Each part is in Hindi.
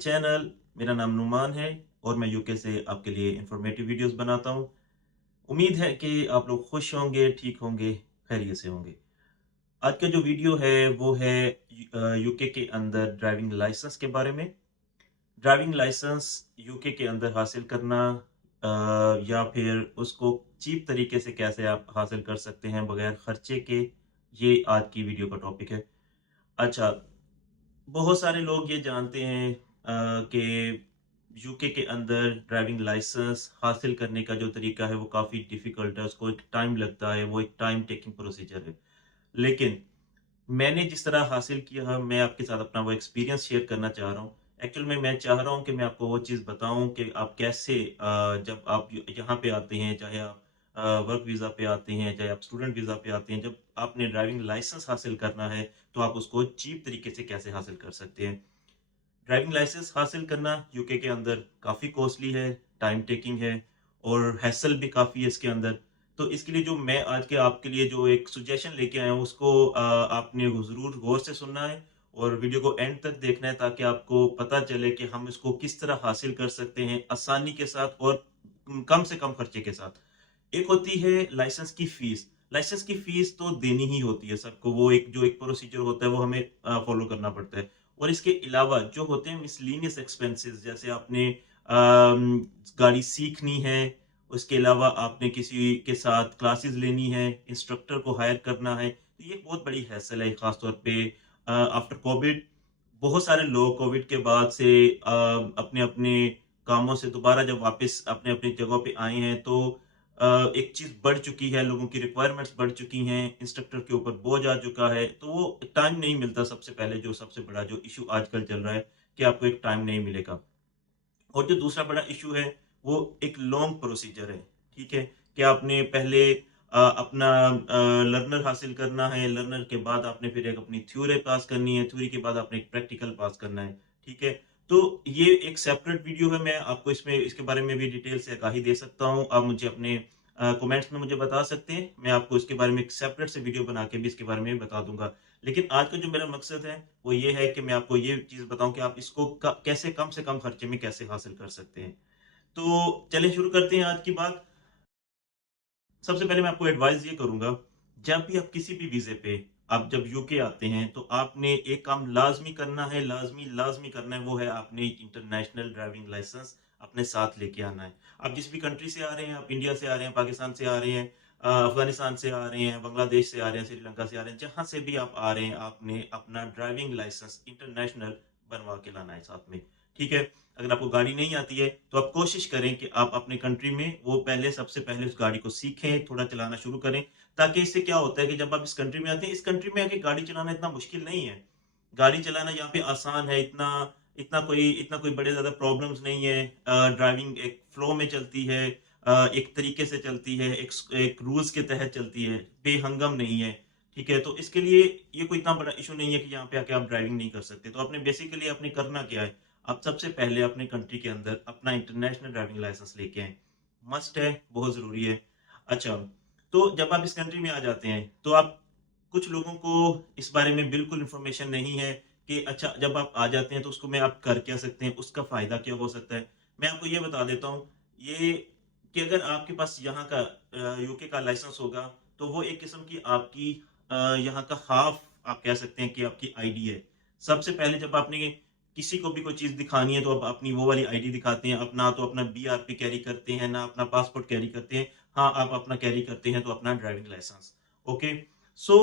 चैनल। मेरा नाम नुमान है और मैं यूके से आपके लिए इंफॉर्मेटिव वीडियोस बनाता हूँ। उम्मीद है कि आप लोग खुश होंगे, ठीक होंगे, खैरियत से होंगे। आज का जो वीडियो है वो है यूके के अंदर ड्राइविंग लाइसेंस के बारे में। ड्राइविंग लाइसेंस यूके के अंदर हासिल करना या फिर उसको चीप तरीके से कैसे आप हासिल कर सकते हैं बगैर खर्चे के, ये आज की वीडियो का टॉपिक है। अच्छा, बहुत सारे लोग ये जानते हैं कि यूके के अंदर ड्राइविंग लाइसेंस हासिल करने का जो तरीका है वो काफ़ी डिफ़िकल्ट है, उसको एक टाइम लगता है, वो एक टाइम टेकिंग प्रोसीजर है। लेकिन मैंने जिस तरह हासिल किया है, मैं आपके साथ अपना वो एक्सपीरियंस शेयर करना चाह रहा हूँ। एक्चुअल में मैं चाह रहा हूँ कि मैं आपको वो चीज़ बताऊँ कि आप कैसे जब आप यहाँ पे आते हैं, चाहे आप वर्क वीज़ा पे आते हैं, चाहे आप स्टूडेंट वीज़ा पे आते हैं, जब आपने ड्राइविंग लाइसेंस हासिल करना है, तो आप उसको चीप तरीके से कैसे हासिल कर सकते हैं। ड्राइविंग लाइसेंस हासिल करना यूके के अंदर काफ़ी कॉस्टली है, टाइम टेकिंग है और हैसल भी काफ़ी है इसके अंदर। तो इसके लिए जो मैं आज के आपके लिए जो एक सजेशन लेके आया हूँ उसको आपने ज़रूर गौर से सुनना है और वीडियो को एंड तक देखना है ताकि आपको पता चले कि हम इसको किस तरह हासिल कर सकते हैं आसानी के साथ और कम से कम खर्चे के साथ। एक होती है लाइसेंस की फीस। लाइसेंस की फीस तो देनी ही होती है सबको, वो एक प्रोसीजर होता है वो हमें फॉलो करना पड़ता है। और इसके अलावा जो होते हैं मिसलेनियस एक्सपेंसेस, जैसे आपने गाड़ी सीखनी है, उसके अलावा आपने किसी के साथ क्लासेस लेनी है, इंस्ट्रक्टर को हायर करना है, तो ये बहुत बड़ी हैसल है खास तौर पे आफ्टर कोविड। बहुत सारे लोग कोविड के बाद से अपने-अपने कामों से दोबारा जब वापस अपने-अपनी जगहों पे आए हैं तो एक चीज़ बढ़ चुकी है, लोगों की रिक्वायरमेंट्स बढ़ चुकी हैं, इंस्ट्रक्टर के ऊपर बोझ आ चुका है, तो वो टाइम नहीं मिलता। सबसे पहले जो सबसे बड़ा जो इश्यू आजकल चल रहा है कि आपको एक टाइम नहीं मिलेगा। और जो दूसरा बड़ा इश्यू है, वो एक लॉन्ग प्रोसीजर है, ठीक है? कि आपने पहले अपना लर्नर हासिल करना है, लर्नर के बाद आपने फिर एक अपनी थ्योरी पास करनी है, थ्योरी के बाद आपने एक प्रैक्टिकल पास करना है, ठीक है? तो ये एक सेपरेट वीडियो है, मैं आपको इसमें इसके बारे में भी डिटेल से आगाही दे सकता हूँ। आप मुझे अपने कमेंट्स में मुझे बता सकते हैं, मैं आपको इसके बारे में एक सेपरेट से वीडियो बना के भी इसके बारे में बता दूँगा। लेकिन आज का जो मेरा मकसद है वो ये है कि मैं आपको ये चीज़ बताऊँ कि आप इसको कैसे कम से कम खर्चे में कैसे हासिल कर सकते हैं। तो चलिए शुरू करते हैं आज की बात। सबसे पहले मैं आपको एडवाइस ये करूँगा, जब भी आप किसी भी वीज़े पे आप जब यूके आते हैं, तो आपने एक काम लाज़मी करना है, लाज़मी करना है, वो है आपने इंटरनेशनल ड्राइविंग लाइसेंस अपने साथ लेके आना है। आप जिस भी कंट्री से आ रहे हैं, आप इंडिया से आ रहे हैं, पाकिस्तान से आ रहे हैं, अफ़गानिस्तान से आ रहे हैं, बांग्लादेश से आ रहे हैं, श्रीलंका से आ रहे हैं, जहाँ से भी आप आ रहे हैं, आपने अपना ड्राइविंग लाइसेंस इंटरनेशनल बनवा के लाना है साथ में, ठीक है? अगर आपको गाड़ी नहीं आती है, तो आप कोशिश करें कि आप अपने कंट्री में वो पहले सबसे पहले उस गाड़ी को सीखें, थोड़ा चलाना शुरू करें, ताकि इससे क्या होता है कि जब आप इस कंट्री में आते हैं, इस कंट्री में आके गाड़ी चलाना इतना मुश्किल नहीं है। गाड़ी चलाना यहाँ पे आसान है, इतना इतना कोई बड़े ज़्यादा प्रॉब्लम्स नहीं है। ड्राइविंग एक फ्लो में चलती है, एक तरीके से चलती है, एक रूल्स के तहत चलती है, बेहंगम नहीं है, ठीक है? तो इसके लिए ये कोई इतना बड़ा इश्यू नहीं है कि यहाँ पे आके आप ड्राइविंग नहीं कर सकते। तो आपने बेसिकली आपने करना क्या है? आप सबसे पहले अपने कंट्री के अंदर अपना इंटरनेशनल ड्राइविंग लाइसेंस लेके आएँ। मस्ट है, बहुत ज़रूरी है। अच्छा, तो जब आप इस कंट्री में आ जाते हैं, तो आप कुछ लोगों को इस बारे में बिल्कुल इन्फॉर्मेशन नहीं है कि अच्छा जब आप आ जाते हैं तो उसको में आप कर क्या सकते हैं, उसका फ़ायदा क्या हो सकता है। मैं आपको ये बता देता हूँ, ये कि अगर आपके पास यहाँ का यूके का लाइसेंस होगा, तो वो एक किस्म की आपकी यहाँ का हाफ़ आप कह सकते हैं कि आपकी आईडी है। सबसे पहले जब आपने किसी को भी कोई चीज़ दिखानी है तो आप अपनी वो वाली आईडी दिखाते हैं, अपना तो अपना बीआरपी कैरी करते हैं, ना अपना पासपोर्ट कैरी करते हैं। हाँ, आप अपना कैरी करते हैं तो अपना ड्राइविंग लाइसेंस। ओके? सो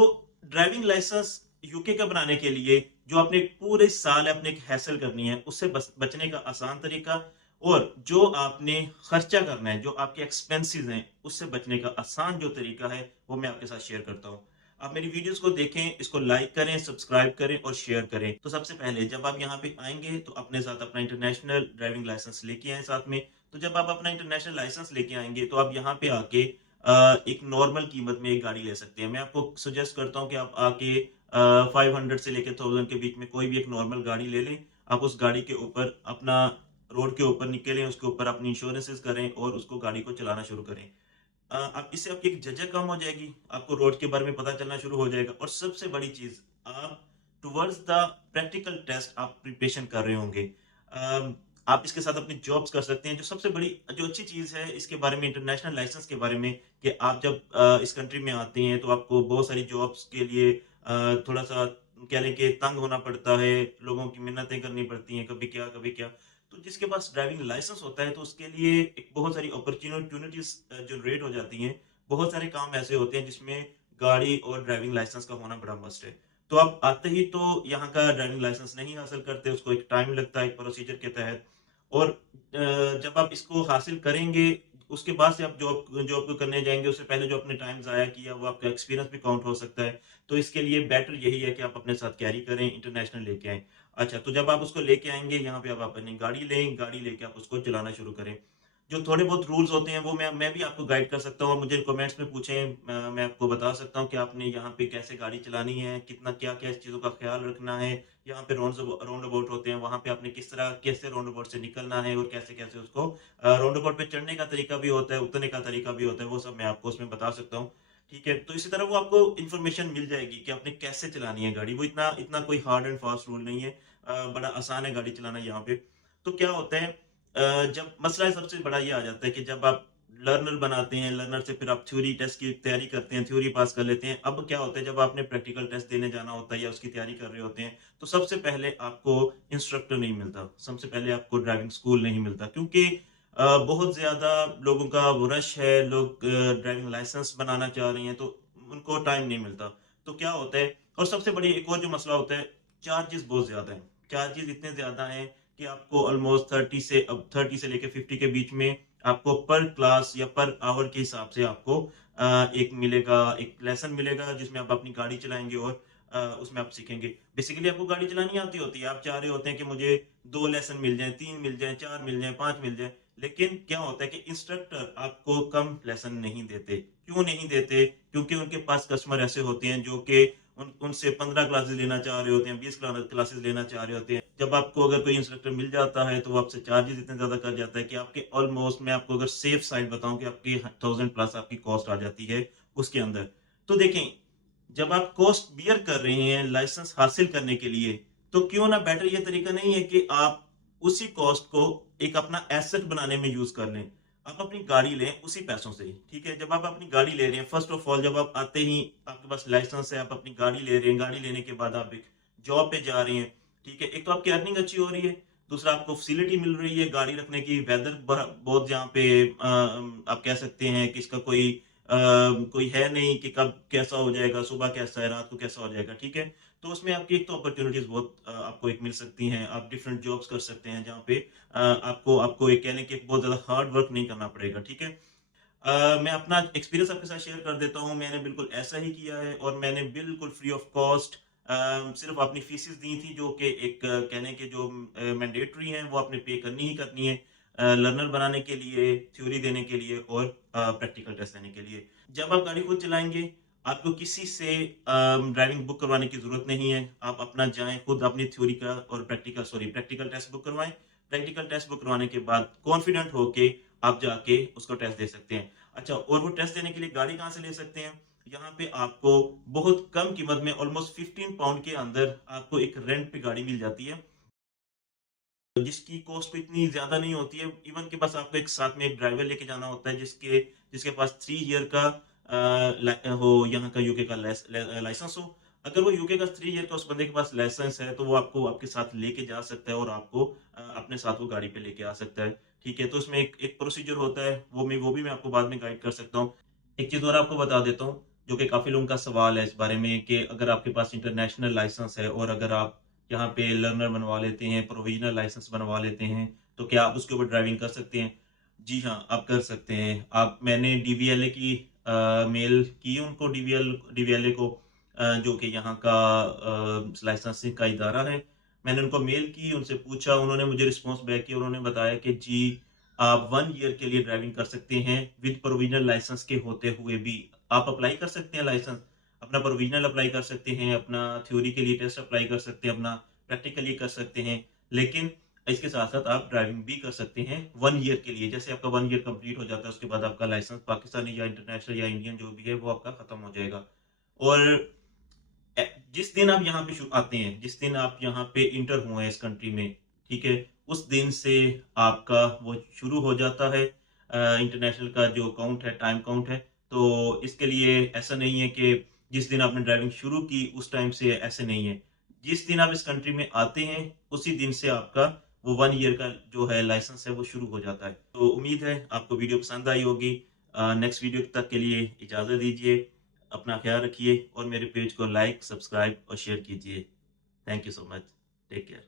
ड्राइविंग लाइसेंस यूके का बनाने के लिए जो आपने पूरे साल आपने एक हैसल करनी है, उससे बचने का आसान तरीका और जो आपने खर्चा करना है, जो आपके एक्सपेंसेस हैं, उससे बचने का आसान जो तरीका है, वो मैं आपके साथ शेयर करता हूँ। आप मेरी वीडियोस को देखें, इसको लाइक करें, सब्सक्राइब करें और शेयर करें। तो सबसे पहले जब आप यहाँ पे आएँगे, तो अपने साथ अपना इंटरनेशनल ड्राइविंग लाइसेंस लेके आएँ साथ में। तो जब आप अपना इंटरनेशनल लाइसेंस लेके आएँगे, तो आप यहाँ पे आके एक नॉर्मल कीमत में एक गाड़ी ले सकते हैं। मैं आपको सजेस्ट करता हूँ कि आप आके 500 से लेके 1000 के बीच में कोई भी एक नॉर्मल गाड़ी ले लें। आप उस गाड़ी के ऊपर अपना रोड के ऊपर निकलें, उसके ऊपर अपनी इंश्योरेंसेस करें और उसको गाड़ी को चलाना शुरू करें। आप इससे आपकी एक झिझक कम हो जाएगी, आपको रोड के बारे में पता चलना शुरू हो जाएगा और सबसे बड़ी चीज़ आप टुवर्ड्स द प्रैक्टिकल टेस्ट आप प्रिपरेशन कर रहे होंगे। आप इसके साथ अपनी जॉब्स कर सकते हैं। जो सबसे बड़ी जो अच्छी चीज़ है इसके बारे में, इंटरनेशनल लाइसेंस के बारे में, कि आप जब इस कंट्री में आते हैं तो आपको बहुत सारी जॉब्स के लिए थोड़ा-सा कह लें कि तंग होना पड़ता है, लोगों की मिन्नतें करनी पड़ती हैं, कभी क्या, कभी क्या। तो जिसके पास ड्राइविंग लाइसेंस होता है तो उसके लिए एक बहुत सारी अपॉर्च्युनिटीज़ जनरेट हो जाती हैं। बहुत सारे काम ऐसे होते हैं जिसमें गाड़ी और ड्राइविंग लाइसेंस का होना बड़ा मस्ट है। तो आप आते ही तो यहाँ का ड्राइविंग लाइसेंस नहीं हासिल करते, उसको एक टाइम लगता है एक प्रोसीजर के तहत। और जब आप इसको हासिल करेंगे, उसके बाद से आप जॉब जॉब को करने जाएँगे, उससे पहले जो आपने टाइम ज़ाया किया, वो आपका एक्सपीरियंस भी काउंट हो सकता है। तो इसके लिए बेटर यही है कि आप अपने साथ कैरी करें, इंटरनेशनल लेके आएँ। अच्छा, तो जब आप उसको लेके आएँगे, यहाँ पे अब आप अपनी गाड़ी लें, गाड़ी लेके आप उसको चलाना शुरू करें। जो थोड़े बहुत रूल्स होते हैं, वो मैं भी आपको गाइड कर सकता हूँ। आप मुझे कमेंट्स में पूछें, मैं आपको बता सकता हूँ कि आपने यहाँ पे कैसे गाड़ी चलानी है, कितना क्या-क्या इस चीज़ों का ख़्याल रखना है। यहाँ पे राउंड अबाउट होते हैं, वहाँ पे आपने किस तरह कैसे राउंड अबाउट से निकलना है और कैसे-कैसे उसको राउंड अबाउट पे चढ़ने का तरीका भी होता है, उतरने का तरीका भी होता है, वो सब मैं आपको उसमें बता सकता हूँ। ठीक है? तो इसी तरह वो आपको इन्फॉर्मेशन मिल जाएगी कि आपने कैसे चलानी है गाड़ी। वो इतना इतना कोई हार्ड एंड फास्ट रूल नहीं है। बड़ा आसान है गाड़ी चलाना यहाँ पे। तो क्या होता है, जब मसला सबसे बड़ा ये आ जाता है कि जब आप लर्नर बनाते हैं, लर्नर से फिर आप थ्योरी टेस्ट की तैयारी करते हैं, थ्योरी पास कर लेते हैं। अब क्या होता है, जब आपने प्रैक्टिकल टेस्ट देने जाना होता है या उसकी तैयारी कर रहे होते हैं, तो सबसे पहले आपको इंस्ट्रक्टर नहीं मिलता। सबसे पहले आपको ड्राइविंग स्कूल नहीं मिलता, क्योंकि बहुत ज़्यादा लोगों का वो रश है, लोग ड्राइविंग लाइसेंस बनाना चाह रहे हैं, तो उनको टाइम नहीं मिलता। तो क्या होता है, और सबसे बड़ी एक और जो मसला होता है, चार्जेज़ बहुत ज़्यादा हैं। चार्जेज़ इतने ज़्यादा हैं कि आपको ऑलमोस्ट 30 से लेके 50 के बीच में आपको पर क्लास या पर आवर के हिसाब से आपको एक लेसन मिलेगा जिसमें आप अपनी गाड़ी चलाएँगे और उसमें आप सीखेंगे। बेसिकली आपको गाड़ी चलानी आती होती है, आप चाह रहे होते हैं कि मुझे 2 लेसन मिल जाएँ, 3 मिल जाएँ, 4 मिल जाएँ, 5 मिल जाएँ। लेकिन क्या होता है कि इंस्ट्रक्टर आपको कम लेसन नहीं देते। क्यों नहीं देते? क्योंकि उनके पास कस्टमर ऐसे होते हैं जो कि उनसे 15 क्लासेस लेना चाह रहे होते हैं, 20 क्लासेस लेना चाह रहे होते हैं। जब आपको अगर कोई इंस्ट्रक्टर मिल जाता है, तो वो आपसे चार्जेज़ इतने ज़्यादा कर जाता है कि आपके ऑलमोस्ट, मैं आपको अगर सेफ साइड बताऊँ, कि आपकी 1000 प्लस आपकी कॉस्ट आ जाती है उसके अंदर। तो देखें, जब आप कॉस्ट बियर कर रहे हैं लाइसेंस हासिल करने के लिए, तो क्यों ना बेटर ये तरीका नहीं है कि आप उसी कॉस्ट को एक अपना एसेट बनाने में यूज़ कर लें। आप अपनी गाड़ी लें उसी पैसों से ही, ठीक है? जब आप अपनी गाड़ी ले रहे हैं, फर्स्ट ऑफ ऑल जब आप आते ही आपके पास लाइसेंस है, आप अपनी गाड़ी ले रहे हैं, गाड़ी लेने के बाद आप एक जॉब पे जा रहे हैं, ठीक है? एक तो आपकी अर्निंग अच्छी हो रही है, दूसरा आपको फैसिलिटी मिल रही है गाड़ी रखने की, वेदर बहुत यहाँ पे आप कह सकते हैं कि इसका कोई है नहीं कि कब कैसा हो जाएगा, सुबह कैसा है, रात को कैसा हो जाएगा, ठीक है? तो उसमें आपकी एक तो अपॉर्च्युनिटीज़ बहुत आपको एक मिल सकती हैं, आप डिफरेंट जॉब्स कर सकते हैं जहाँ पे आपको आपको एक कह लें कि एक बहुत ज़्यादा हार्ड वर्क नहीं करना पड़ेगा, ठीक है? मैं अपना एक्सपीरियंस आपके साथ शेयर कर देता हूँ, मैंने बिल्कुल ऐसा ही किया है और मैंने बिल्कुल फ्री ऑफ कॉस्ट सिर्फ़ अपनी फीसेस दी थी, जो कि एक कह लें कि जो मैंडेटरी हैं, वो आपने पे करनी ही करनी है। लर्नर बनाने के लिए, थ्योरी देने के लिए और प्रैक्टिकल टेस्ट देने के लिए। जब आप गाड़ी खुद चलाएँगे, आपको किसी से ड्राइविंग बुक करवाने की ज़रूरत नहीं है। आप अपना जाएँ, खुद अपनी थ्योरी का और प्रैक्टिकल टेस्ट बुक करवाएँ। प्रैक्टिकल टेस्ट बुक करवाने के बाद कॉन्फिडेंट होके आप जाके उसको टेस्ट दे सकते हैं। अच्छा, और वो टेस्ट देने के लिए गाड़ी कहाँ से ले सकते हैं? यहाँ पे आपको बहुत कम कीमत में ऑलमोस्ट 15 पाउंड के अंदर आपको एक रेंट पे गाड़ी मिल जाती है। जिसकी कॉस्ट तो इतनी ज़्यादा नहीं होती है। इवन के पास आपको एक साथ में एक ड्राइवर लेके जाना होता है जिसके जिसके पास 3 ईयर का हो यहाँ का यूके का लाइसेंस हो। अगर वो यूके का 3 ईयर का उस बंदे के पास लाइसेंस है, तो वो आपको आपके साथ लेके जा सकता है और आपको अपने साथ वो गाड़ी पे लेके आ सकता है। ठीक है? तो उसमें एक एक प्रोसीजर होता है, वो भी मैं आपको बाद में गाइड कर सकता हूँ। एक चीज़ और आपको बता देता हूँ, जो कि काफ़ी लोगों का सवाल है इस बारे में, कि अगर आपके पास इंटरनेशनल लाइसेंस है और अगर आप यहाँ पे लर्नर बनवा लेते हैं, प्रोविज़नल लाइसेंस बनवा लेते हैं, तो क्या आप उसके ऊपर ड्राइविंग कर सकते हैं? जी हाँ, आप कर सकते हैं। मैंने डीवीएलए की मेल की उनको, डीवीएलए को, जो कि यहाँ का लाइसेंसिंग का इदारा है। मैंने उनको मेल की, उनसे पूछा, उन्होंने मुझे रिस्पॉन्स बैक किया, उन्होंने बताया कि जी, आप 1 ईयर के लिए ड्राइविंग कर सकते हैं, विद प्रोविज़नल लाइसेंस के होते हुए भी। आप अप्लाई कर सकते हैं लाइसेंस, अपना प्रोविज़नल अप्लाई कर सकते हैं, अपना थ्योरी के लिए टेस्ट अप्लाई कर सकते हैं, अपना प्रैक्टिकली कर सकते हैं। लेकिन इसके साथ-साथ आप ड्राइविंग भी कर सकते हैं 1 ईयर के लिए। जैसे आपका 1 ईयर कंप्लीट हो जाता है, उसके बाद आपका लाइसेंस पाकिस्तानी या इंटरनेशनल या इंडियन जो भी है, वो आपका खत्म हो जाएगा। और जिस दिन आप यहाँ पे आते हैं, जिस दिन आप यहाँ पे इंटर हुए हैं इस कंट्री में, ठीक है? उस दिन से आपका वो शुरू हो जाता है इंटरनेशनल का जो काउंट है, टाइम काउंट है। तो इसके लिए ऐसा नहीं है कि जिस दिन आपने ड्राइविंग शुरू की उस टाइम से ऐसे नहीं है। जिस दिन आप इस कंट्री में आते हैं, उसी दिन से आपका वो 1 ईयर का जो है लाइसेंस है वो शुरू हो जाता है। तो उम्मीद है आपको वीडियो पसंद आई होगी। नेक्स्ट वीडियो तक के लिए इजाज़त दीजिए। अपना ख़्याल रखिए और मेरे पेज को लाइक, सब्सक्राइब और शेयर कीजिए। Thank you so much. Take care.